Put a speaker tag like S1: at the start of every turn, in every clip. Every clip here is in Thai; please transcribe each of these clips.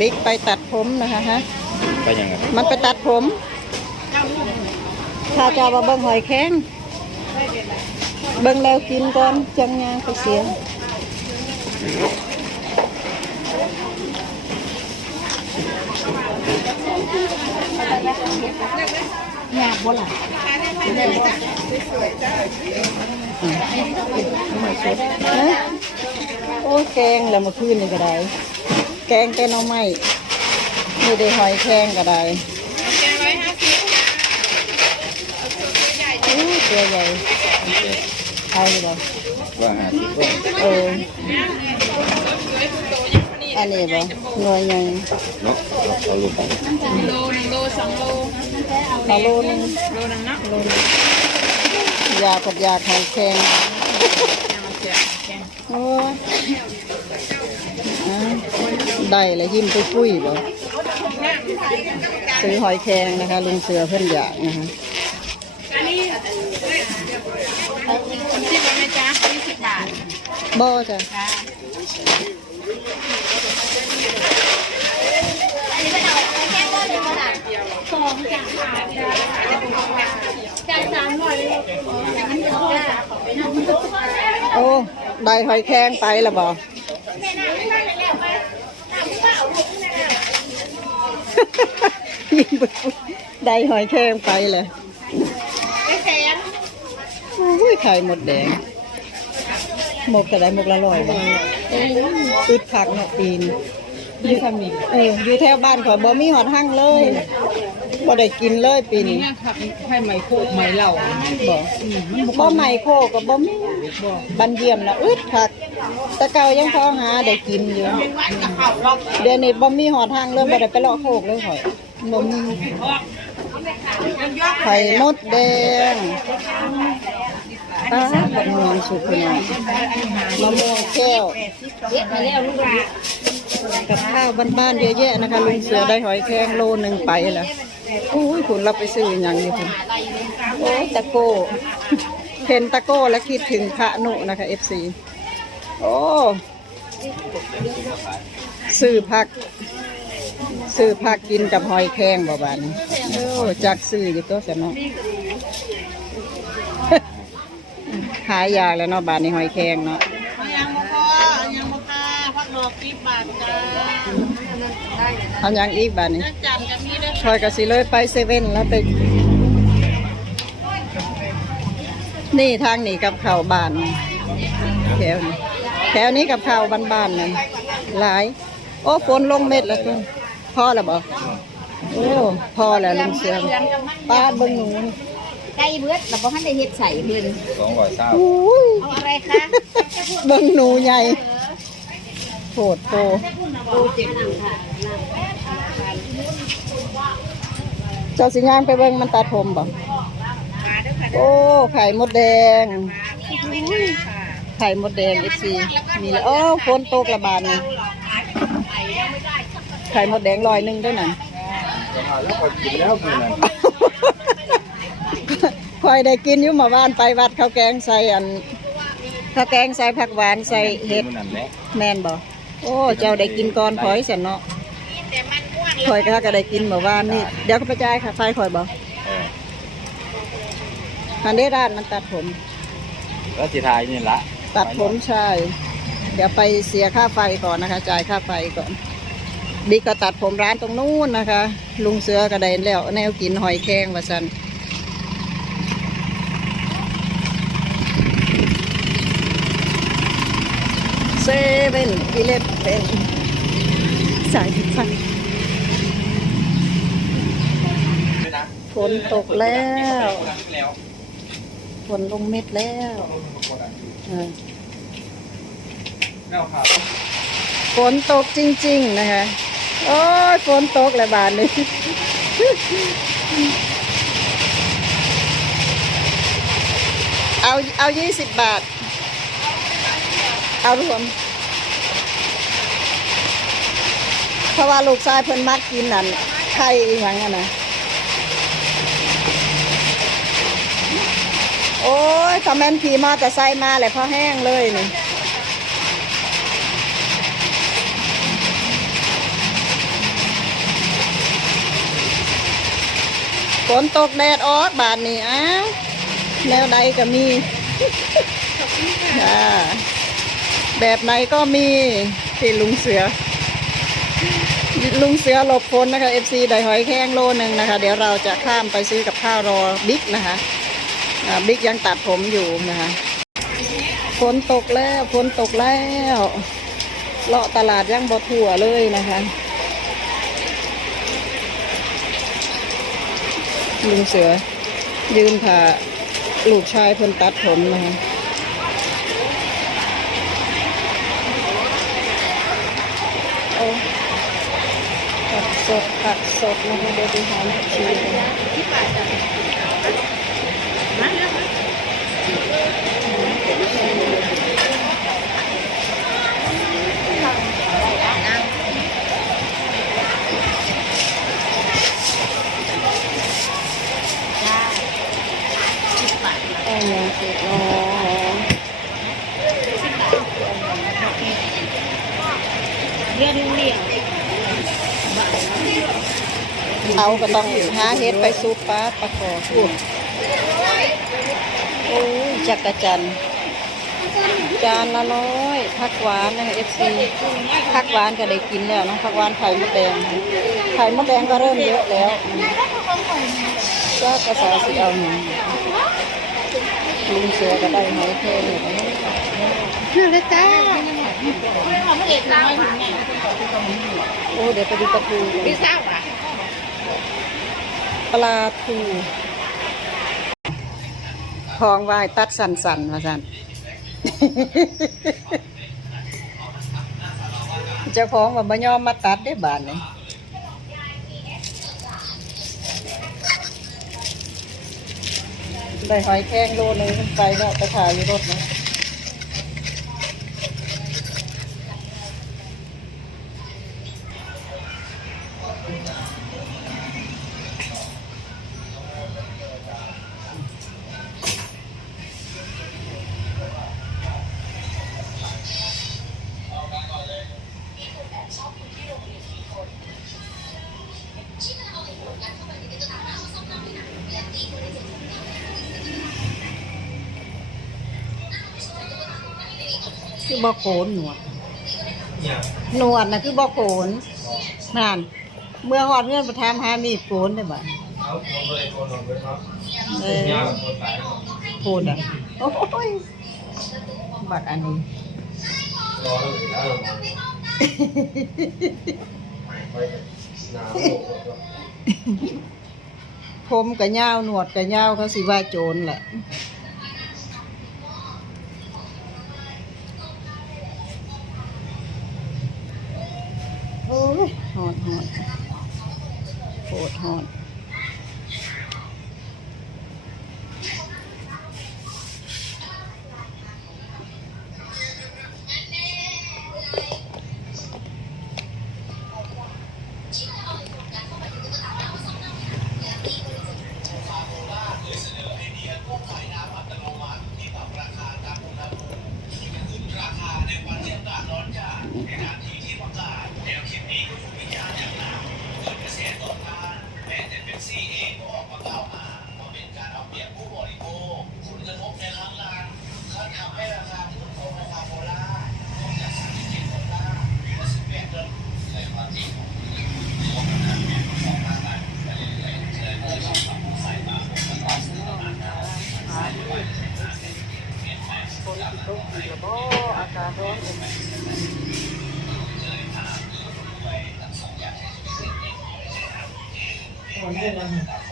S1: บิ๊กไปตัดผมนะคะฮะ
S2: ไปยังไง
S1: มันไปตัดผมถ้าจะเอามาเบิ่งหอยแข้งเบิ่งแล้วกินก่อนจังงานไปเสีย
S3: อยากบ่ล่ะ
S1: เอ้ยโอ้ยแกงแล้วเมื่อคืนนี่ก็ได้ แกงแต่หน้องไม้ไม่ได้หอยแข้งก็ได้อู้ตัวใหญ่ใช่หรือเปล่า
S2: ว่าหาสิบคน
S1: เอออันนี้บ่หน่วยใหญ่
S2: เนาะเอาลูกไป
S3: โลหนึ่งโลสองโล
S1: เอาโลนึง
S3: โลหนึ่งเนาะ
S1: โลนึงอยากกับอยากหอยแข้งโอ้ย อะได้แล้วยิ้มปุ้ยๆบ่ซื้อหอยแครงนะคะ ลุงเสือเพื่อนอยากนะคะ
S3: อันนี้สิบไหมจ๊ะยี่สิบบาท
S1: บ่จ้ะ
S3: ค่ะ
S1: โอ้ ได้หอยแครงไปแล้วบ่ ยิ้มปุ้ยๆได้หอยแครงไปเลยโอ้ยไข่หมดแดง หมกแต่ได้หมกละร้อยบ่อึดผักเนาะปีน
S3: ยี่สิบมี
S1: เอออยู่แถวบ้านข่อยบ่มีหอดหั่งเลยบ่ได้กินเลยปีนี้
S3: เนี่ยครับให้ไหมโคกไหมเหล่า
S1: บ่บ่ใหม่โคก็บ่มีบันเยี่ยมนะอึดคัก แต่เกายังพอหาได้กินอยู่ เดี๋ยวนี้บ่มีหอดหั่งเลยบ่ได้ไปเลาะโคกเลยข่อยบ่มีไข่มดแดงอ้าวมะม่วงสุกพี่น้องมะม่วงแก้ว
S3: เย็ดมาแล้วลูกหลาน
S1: กับข้าวบ้านๆเยอะแยะนะคะลุงเสือได้หอยแครงโลหนึ่งไปแล้วอุ้ยคุณเราไปซื้ออย่างนี้คุณโอ้ยตะโก้เห็นตะโก้แล้วคิดถึงพระนุนะคะเอฟซี โอ้ซื้อผักซื้อผักกินกับหอยแครงบ่บานโอ้จักซื้ออยู่ตัวสนอหายยาแล้วเนาะบานนี้หอยแครงเนาะ
S3: ยังบ่พอยังบ่พอพักดอกกี่บาทจ้า
S1: เอาอย่างอีกบานนี้
S3: จานกันนี้เด้อ
S1: คอยสิเลยไปเซเว่นแล้วไปนี่ทางนี้กับเข่าบ้านแถวนี้ แถวนี้กับข่าวบ้านๆนั่นหลาย โอ้ฝนลงเม็ดแล้วตัวพ่อแล้วบ่โอ้พ่อแล้วลุงเสือมป้าดเบิ่งหนูนี่
S4: ไก่เบิดเราบ่ทันได้เฮ็ดใส่เพิ่น
S2: สองร้อยเศร้า
S1: อุ้ย
S4: เอาอะไรคะ
S1: เบิ่งหนูใหญ่โผดโต
S4: โอ้เจ็บหนังค่ะ
S1: เจ้าสิย่างไปเบิ่งมันตัดผมบ่โอ้ไข่มดแดงไข่มดแดงเอฟซีมีแล้วโอ้ฝนตกระบาดนี่ไข่มดแดงลอยหนึ่งด้วยนั่น
S2: แล้วก็กินแล้วคือนั่น
S1: คอยได้กินอยู่หมาบ้านไปวัดข้าวแกงใส่อันข้าวแกงใส่ผักหวานใส่เห็ด
S2: นั่นแหละ
S1: แม่นบ่โอ้เจ้าได้กินก่อนคอยสันเนาะคอยก็ก็ได้กินเมื่อวานนี่เดี๋ยวก็ไปจ่ายค่ะไฟคอยบ่
S2: เออ
S1: อันนี้ร้านมันตัดผม
S2: แล้วสิทายนี่ละ
S1: ตัดผมใช่ เดี๋ยวไปเสียค่าไฟก่อนนะคะ จ่ายค่าไฟก่อน บิ๊กก็ตัดผมร้านตรงนู้นนะคะ ลุงเสือก็ได้แล้ว แนวกินหอยแครงว่าสันเซเว่นอีเลฟเป็นสายไฟฝนตกแล้ว ฝนลงเม็ดแล้ว เออฝนตกจริง ๆ นะคะ โอ้ยฝนตกแล้วบานนี้ เอาเอายี่สิบบาท เอารวม เพราะว่าลูกชายเพิ่นมักกินนั่นไข่อีหยังอะนะ โอ้ยทำแเมนขี่มาแต่ร์ไซค์มาเลยพอแห้งเลยนี่ฝนตกแดดออกบาดนี่อ้าวแนวใดก็มีแบบไหนก็มีที่ลุงเสือ ลุงเสือหลบฝนนะคะเอฟซีได้หอยแข้งโลนึงนะคะ เดี๋ยวเราจะข้ามไปซื้อกับข้าวรอบิ๊กนะคะ บิ๊กยังตัดผมอยู่นะคะฝนตกแล้วฝนตกแล้วเลาะตลาดยังบดถั่วเลยนะคะลุงเสือยืนผ่าลูกชายเพิ่นตัดผมนะคะโอ้ผักสดผักสดนะคะเดี๋ยวดูหอมชีสนะ เรี
S4: ยนเรียน
S1: เอาก็ต้องหาเฮ็ดไปซุปปลาปลาคอคุณโอ้ยจักรจันทร์จานละร้อยผักหวานนะคะเอฟซีผักหวานก็ได้กินแล้วเนาะผักหวานไข่มดแดงไข่มดแดงก็เริ่มเยอะแล้วก็กระสาสิเอาหนึ่งลุงเสือก็ได้หอยแครงอยู่นะ
S4: คือนเลย จ้า
S3: เขาไม่เอกน้อยถึงไง
S1: โอ้เดี๋ยวไปดูปลาทู
S3: พี่ทราอะ
S1: ปลาทูของวายตัดสันสันๆมาสันจ้าของว่าบ่ยอมมาตัดได้บาทเลยได้หอยแข้งโลนึงไปแล้วไปถ่ายอยู่รถนะ บ่โขนหนวดหนวดนะคือบ่โขนนั่นเมื่อหอดเงื่อนประทามหามีดโขนได้บ่เออโขนอะโอ้ยบัดอันนี้ผมกะยาวหนวดกะยาวเขาสิว่าโจรแหละโอ้ย หอดหอดโหดหอด ponerlas.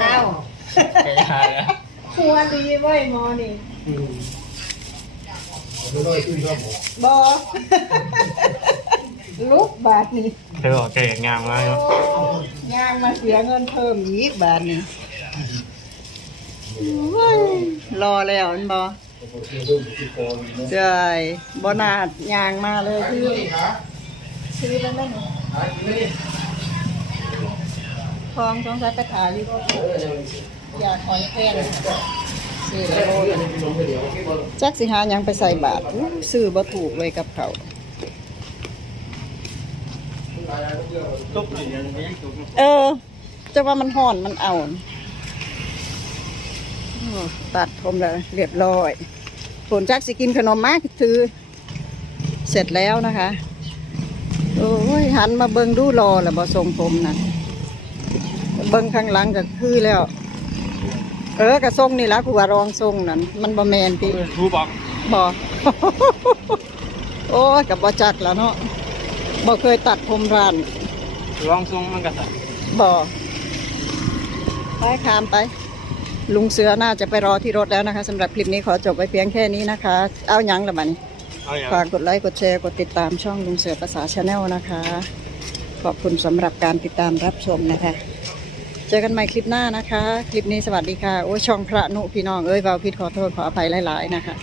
S1: อ้าวไก่หัวดีเว้ยหมอนี่บอลุกบาทนี่
S5: เธอบอกแกงามมากครับ
S1: ยางมาเสียเงินเพิ่มอีกบาทนี่รอแล้วมันบอ ใช่บนาดยางมาเลยคือซื้อแล้วนั่นทองต้องใช้ไปขายที่ก็อยากคอยแพงซื้อแล้วจักสิหาหยังไปใส่บาทอู้ซื้อบ่ถูกเลยกับเขา
S5: ตุ๊กหน่อยยังไม่ยังตุ๊ก
S1: เออ จะว่ามันห่อนมันเอาโอ้ตัดผมแล้วเรียบร้อย ผลจักสิกินขนมมากถือ เสร็จแล้วนะคะ โอ้ยหันมาเบิงดูรอแล้วบ่ทรงผมนะเบิงข้างหลังก็คือแล้ว เออกระทรงนี่ละผู้ว่ารองทรงนั่นมันบ่แมนพี่
S5: ทูบอก
S1: บ่โอ้ยกับบ่จักแล้วเนาะบ่เคยตัดผมร้าน
S5: ลองทรงมันก็ใส่
S1: บ่อไปขามไป ลุงเสือน่าจะไปรอที่รถแล้วนะคะสำหรับคลิปนี้ขอจบไว้เพียงแค่นี้นะคะ เอาหยังละบัดนี้
S5: เอาอย่าง
S1: ฝากกดไลค์กดแชร์กดติดตามช่องลุงเสือภาษาชาแนลนะคะ ขอบคุณสำหรับการติดตามรับชมนะคะ เจอกันใหม่คลิปหน้านะคะ คลิปนี้สวัสดีค่ะโอ้ยช่องพระนุพี่น้องเอ้ยเบาผิดขอโทษขออภัยหลาย ๆ นะคะ